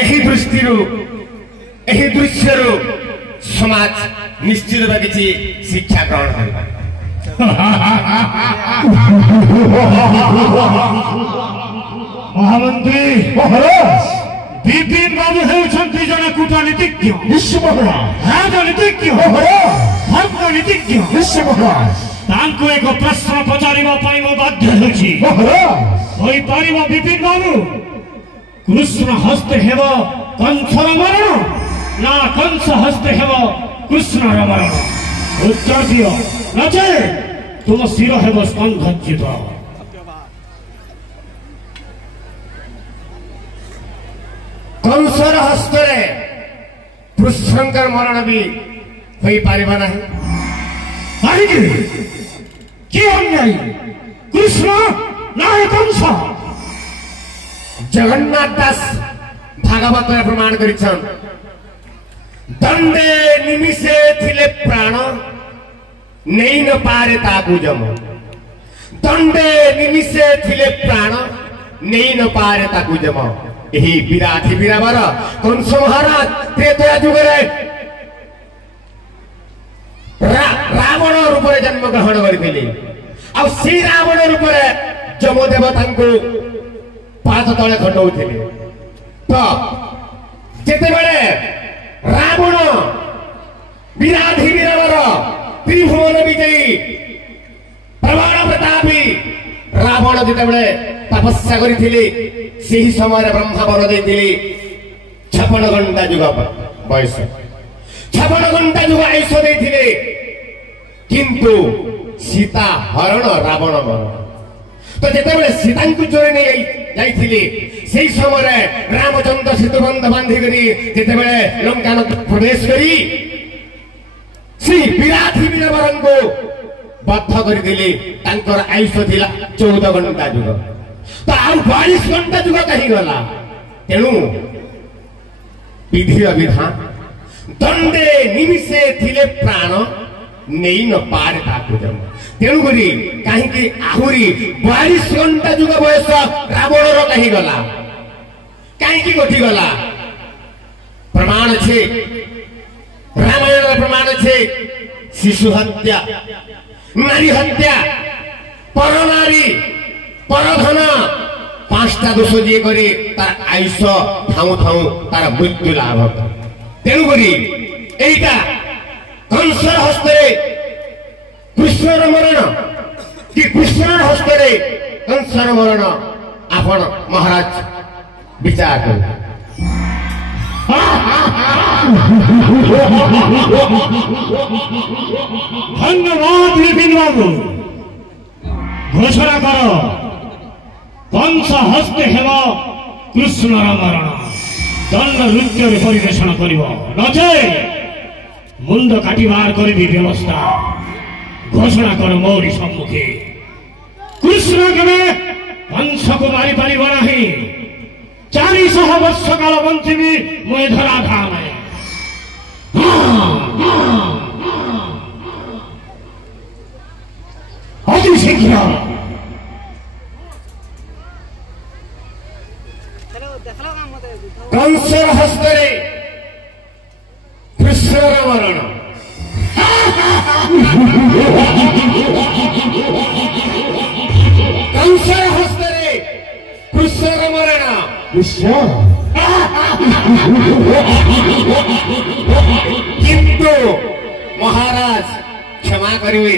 ଏହି ଦୃଷ୍ଟିରୁ ଏହି ଦୃଶ୍ୟରୁ ସମାଜ ନିଶ୍ଚିତ ଭାବେ କିଛି ଶିକ୍ଷା ଗ୍ରହଣ କରିବା। ମହାମନ୍ତ୍ରୀ ମହାରାଜ ବିପିନ ବାବୁ ହେଉଛନ୍ତି ଜଣେ କୂଟନୀତିଜ୍ଞ ରାଜନୀତିଜ୍ଞ ଅର୍ଥନୀତିଜ୍ଞ ତାଙ୍କୁ ଏକ ପ୍ରଶ୍ନ ପଚାରିବା ପାଇଁ ମୁଁ ବାଧ୍ୟ ହେଉଛି। ହୋଇପାରିବ ବିପିନ ବାବୁ କୃଷ୍ଣ ହସ୍ତେ ହେବ କଂସର ମରଣ ନା କଂସ ହସ୍ତେ ହେବ କୃଷ୍ଣର ମରଣ? ଉତ୍ତର ଦିଅ, ନଚେତ୍ ତୁମ ଶିର ହେବ ସ୍କନ୍ଧଚ୍ୟୁତ। କଂସର ହସ୍ତରେ କୃଷ୍ଣଙ୍କର ମରଣ ବି ହୋଇପାରିବ ନାହିଁ। କାହିଁକି? କି ଅନ୍ୟାୟ? କୃଷ୍ଣ ନା କଂସ? ଜଗନ୍ନାଥ ଦାସ ଭାଗବତରେ ପ୍ରମାଣ କରିଛନ୍ତି, ଦଣ୍ଡେ ନିମିଷେ ଥିଲେ ପ୍ରାଣ ନେଇ ନ ପାରେ ତାକୁ ଯମ। ଦଣ୍ଡେ ନିମିଷେ ଥିଲେ ପ୍ରାଣ ନେଇ ନ ପାରେ ତାକୁ ଯମ। ଏହି ବିରାଧି ବୀରାବର କଂସ ମହାରାଜ ତ୍ରେତୟା ଯୁଗରେ ରାବଣ ରୂପରେ ଜନ୍ମ ଗ୍ରହଣ କରିଥିଲେ। ଆଉ ସେଇ ରାବଣ ରୂପରେ ଯମଦେବ ତାଙ୍କୁ ପାଦ ତଳେ ଖଣ୍ଡଉଥିଲେ। ତ ଯେତେବେଳେ ରାବଣ ବିରାଧି ବୀରାବର ତ୍ରିଭୁବନ ବିଜୟୀ ପ୍ରବଳ ପ୍ରତାପୀ ରାବଣ ଯେତେବେଳେ ତପସ୍ୟା କରିଥିଲେ, ସେହି ସମୟରେ ବ୍ରହ୍ମା ବର ଦେଇଥିଲେ 56 ଘଣ୍ଟା ଯୁଗ ବୟସ, 56 ଘଣ୍ଟା ଯୁଗ ଆୟୁଷ ଦେଇଥିଲେ। କିନ୍ତୁ ସୀତା ହରଣ ରାବଣ ମରଣ। ତ ଯେତେବେଳେ ସୀତାଙ୍କୁ ଚୋରି ନେଇ ଯାଇଥିଲେ, ସେହି ସମୟରେ ରାମଚନ୍ଦ୍ର ସେତୁବନ୍ଧ ବାନ୍ଧିକରି ଯେତେବେଳେ ଲଙ୍କା ପ୍ରବେଶ କରି ଶ୍ରୀ ବିରାଧି ବୀରବରଙ୍କୁ ବଦ୍ଧ କରିଥିଲେ, ତାଙ୍କର ଆୟୁଷ ଥିଲା 14 ଘଣ୍ଟା ଯୁଗ। ତ ଆଉ 42 ଘଣ୍ଟା ଯୁଗ କାହିଁଗଲା? ତେଣୁ ବିଧିର ବିଧାନ, ଦଣ୍ଡେ ନିମିଷେ ଥିଲେ ପ୍ରାଣ ନେଇ ନ ପାରେ ତାକୁ ଯମ। ତେଣୁକରି କାହିଁକି ଆହୁରି 42 ଘଣ୍ଟା ଯୁଗ ବୟସ ରାବଣର କାହିଁ ଗଲା? କାହିଁକି ଘଟିଗଲା? ପ୍ରମାଣ ଅଛି, ରାମାୟଣର ପ୍ରମାଣ ଅଛି। ଶିଶୁ ହତ୍ୟା, ନାରୀ ହତ୍ୟା, ପରନାରୀ, ପରଧନ, 5ଟା ଦୋଷ ଯିଏ କରି ତାର ଆୟୁଷ ଥାଉ ଥାଉ ତାର ମୃତ୍ୟୁ ଲାଭ। ତେଣୁକରି ଏଇଟା କଂସର ହସ୍ତରେ କୃଷ୍ଣର ମରଣ କି କୃଷ୍ଣର ହସ୍ତରେ କଂସର ମରଣ, ଆପଣ ମହାରାଜ ବିଚାର କରିବେ। ধন্যবাদ বিপিন বাবু। ঘোষণা কর, কংস হস্তে হেব কৃষ্ণর মরণ। দণ্ড নৃত্যরে পরিবেশন করিব, নচেত মুন্ড কাটিবার করিবি ব্যবস্থা। ঘোষণা কর মৌরি সম্মুখে, কৃষ্ণ কেবে কংসକୁ মারি পারিব ନାହିଁ। 400 ବର୍ଷ କାଳ ବଞ୍ଚିବି ମୁଁ ଏ ଧରାଧାମରେ। ଅତି ଶୀଘ୍ର କଂସର ହସ୍ତରେ କୃଷ୍ଣର ମରଣ। କଂସର ହସ୍ତରେ କୃଷ୍ଣର ମରଣ। କିନ୍ତୁ ମହାରାଜ କ୍ଷମା କରିବେ,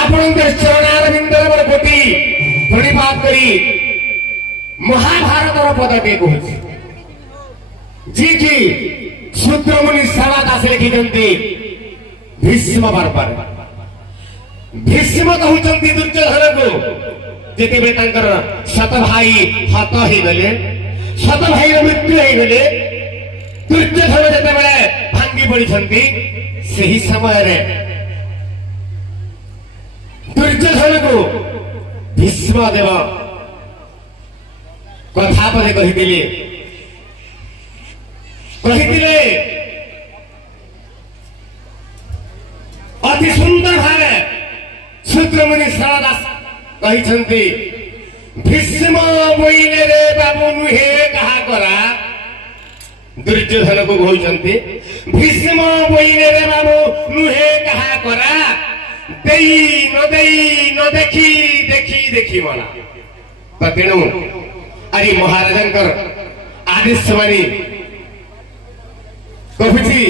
ଆପଣଙ୍କର ଚରଣାରବିନ୍ଦରେ ମୋର କୋଟି ପ୍ରଣିପାତ କରି ମହାଭାରତର ପଦଟେ କହୁଛି, ଯିଏକି ଶୂଦ୍ରମୁନି ଶାରଳା ଦାସ ଲେଖିଛନ୍ତି। ଭୀଷ୍ମ ବାରବାର ଭୀଷ୍ମ କହୁଛନ୍ତି ଦୁର୍ଯ୍ୟୋଧନକୁ, ଯେତେବେଳେ ତାଙ୍କର ଶତ ଭାଇ ହତ ହେଇଗଲେ, ଶତ ଭାଇର ମୃତ୍ୟୁ ହେଇଗଲେ, ଦୁର୍ଯ୍ୟୋଧନ ଯେତେବେଳେ ଭାଙ୍ଗି ପଡିଛନ୍ତି, ସେହି ସମୟରେ ଦୁର୍ଯ୍ୟୋଧନକୁ ଭୀଷ୍ମ ଦେବ କଥା ପଦେ କହିଥିଲେ। ଅତି ସୁନ୍ଦର ଭାବେ ଶୂଦ୍ରମୁନି ଶାରଳା ଦାସ କହିଛନ୍ତି, ଭୀଷ୍ମ ବୋଇଲେ ରେ ବାବୁ ନୁହେଁ କାହା दुर्योधन को कहते भीष्म बोईने रे बाबू नुहे कहा करा देई न देखी देखी देखी मला तो तेणु अरे महाराजंकर आदेश मानी कहूची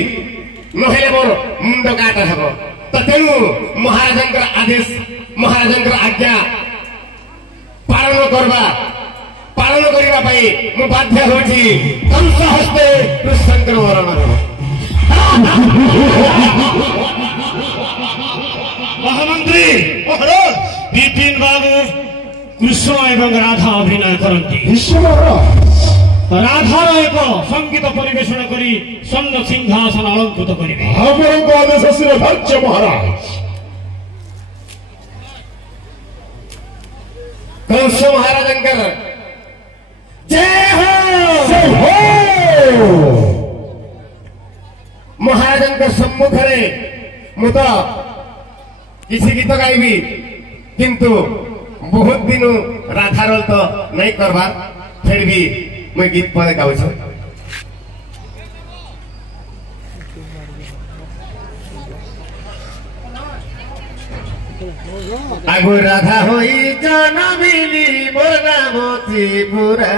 नहेले मोर मुंड काट हेब तो तेणु महाराजंकर आदेश महाराजंकर आज्ञा पालन करवा मु बाध्य होची कंस हस्ते कृष्णकर मरण महामंत्री विपिन बाबू कृष्ण एवं राधा अभिनय करती राधार एक संगीत परिवेशन करी स्वर्ण सिंहासन अलंकृत करेंगे आदेश राज्य महाराज कंस महाराजंकर जय हो महाराजंकर सम्मुख मु तो किसी गीत गायबी किंतु बहुत दिन राधा रोल तो नहीं करवा फिर भी मैं गीत पदे गाँव आगो राधा होई जनमिली मोर नाम त्रिपुरा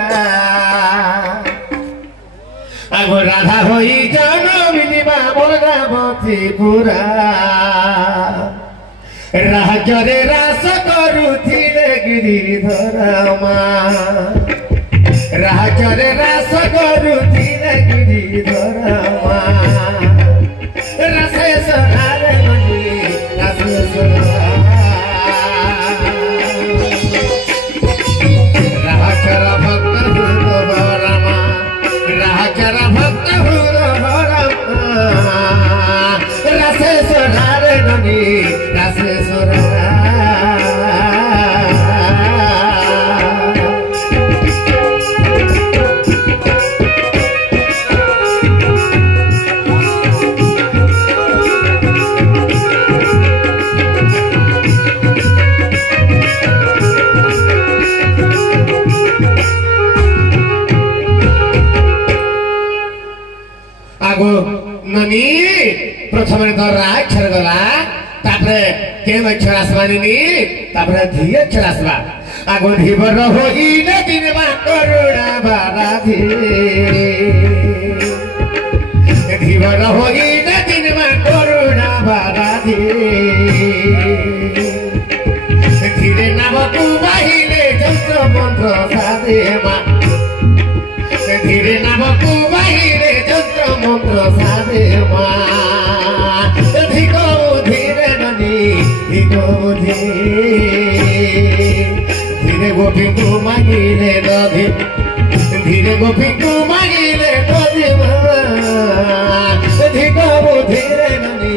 आगो राधा होई जनमिली मोर नाम त्रिपुरा राजरे रास करुथिले गिरिधर मा राजरे रास करुथिले गिरिधर मा रसे सरारे मनी रसे सरारे प्रथम तो राक्षर गला केम अक्षर आसवानी धी अक्षर आसवा आगो ढीवर होई न दिन करुणा बाराधी ढीवर होई न दिन करुणा बाराधी धीरे नाम तू बाहिले जंत्र मंत्र साधे मा धीरे नाम तू बाहिले जंत्र मंत्र साधे मा धीरे ननी धीरे गोपी तू मांगिले दधि धीरे गोपी तू मांगिले दधि धीरे ननी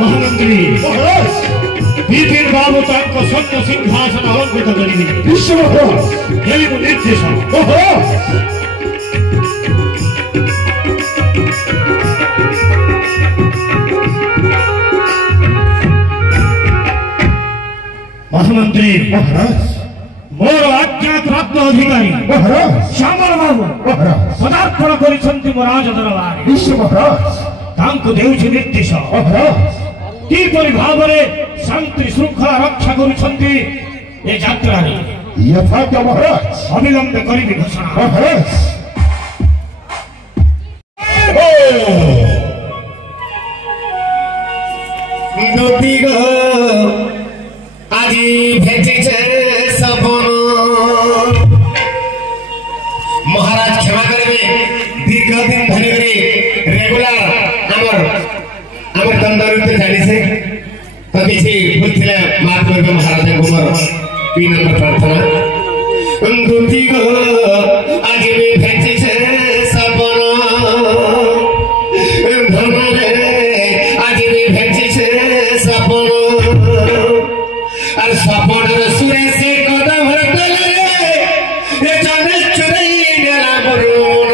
महामंत्री विपिन बाबू तांको स्वर्ण सिंहासन अलंकृत करेंगे निर्देश महामंत्री मोर आज्ञा प्राप्त अधिकारी श्यामल बाबू पदार्पण करिसंति मोर राज दरबार तांको देउछि निर्देश किपरि भावरे शांति श्रृंखला रक्षा करुछन्ति ए यात्रा यथार्थ महाराज अविलंब करिबि घोषणा महाराज दुती गो আজি भेटिছে सपन महाराज क्षमा करेंगे दीर्घ दिन धरी रेगुलर आमर दंडरुते जानी से तो किसी भूल थिले माफ करबे महाराज को मोर 3 नंबर प्रार्थना दुती गो आज भी भेटिছে सपन धनरे आज भी भेटिছে सपन और सपन सुरे से कदम तले ये जाने चुरई नेला बरुन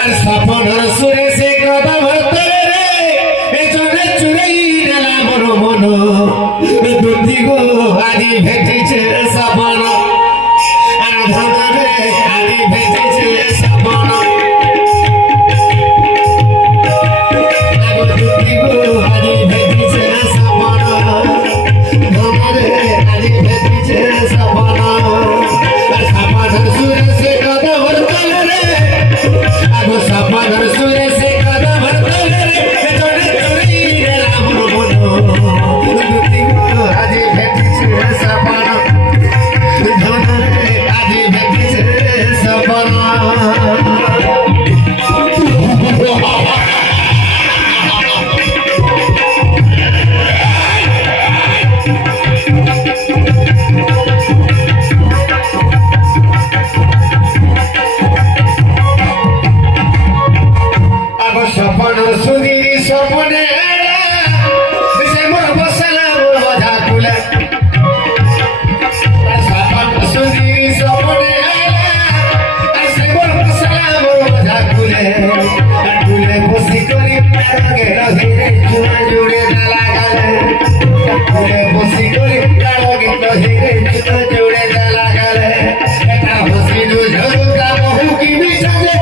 और सपन सुरे से कदम तले ये जाने चुरई আদি ভেটিছে সপন আর ধনরে আদি ভেটিছে সপন আগো দুটিগো আদি ভেটিছে সপন ধনরে আদি ভেটিছে সপন আর সপন সুরে সে কথা বর্তন রে আগো সপন সুরে সে কথা বর্তন রে চড়ে চড়ি রে রাম বনো দুটিগো আদি ভেটিছে সপন ধনরে আদি ভেটিছে সপন সপন সুদিনী সপনে সে মোর বসলা মোর বাধা তুলে সপন সুদিনী সপনে সে মোর বসলা মোর বাধা তুলে তুলে বসি করি প্রাণকে রহিরে চুনা জুড়ে জ্বালা গেলে তুলে বসি করি প্রাণকে রহিরে চুনা জুড়ে জ্বালা গেলে এটা বসিলু ঝরুকা বহু কি বিছাজে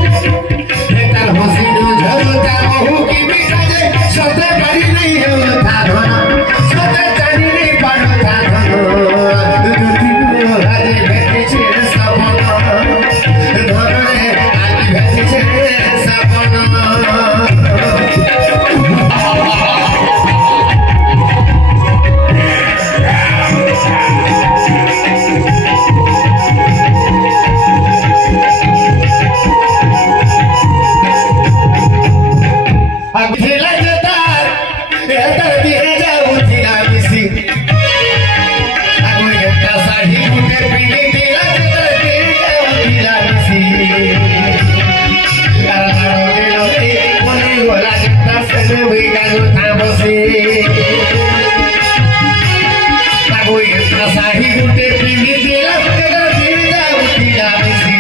এটা বসিলু ঝরুকা বহু কি বিছাজে সতে পারি নাই হেউথা ধন সতে জানি নাই পাড়ুথা ধন দুদিন আজ ভেটিছে সপন ধনরে আজ ভেটিছে সপন अभिला जतार एतर दिए जाऊ दिला मिसी आगो एकटा साड़ी मुटे पिनी दिला जतर दिए जाऊ दिला मिसी आरो गेलो रे कोनी गोला जता सने बिगानो थामसी आगो एकटा साड़ी मुटे पिनी दिला जतर दिए जाऊ दिला मिसी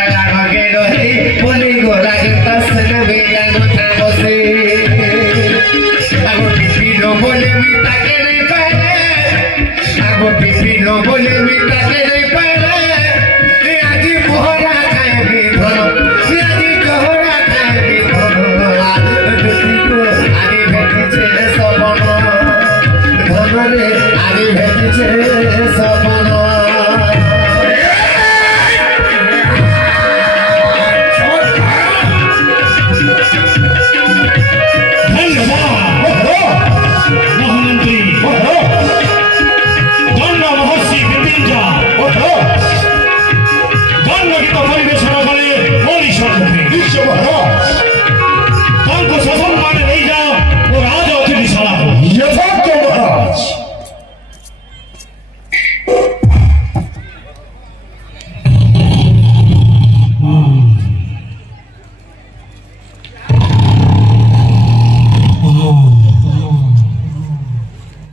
आरो गेलो रे कोनी गोला जता सने बिगानो थामसी आगो पिपिनो बोले मिटा के रे कहले आगो पिपिनो बोले मिटा के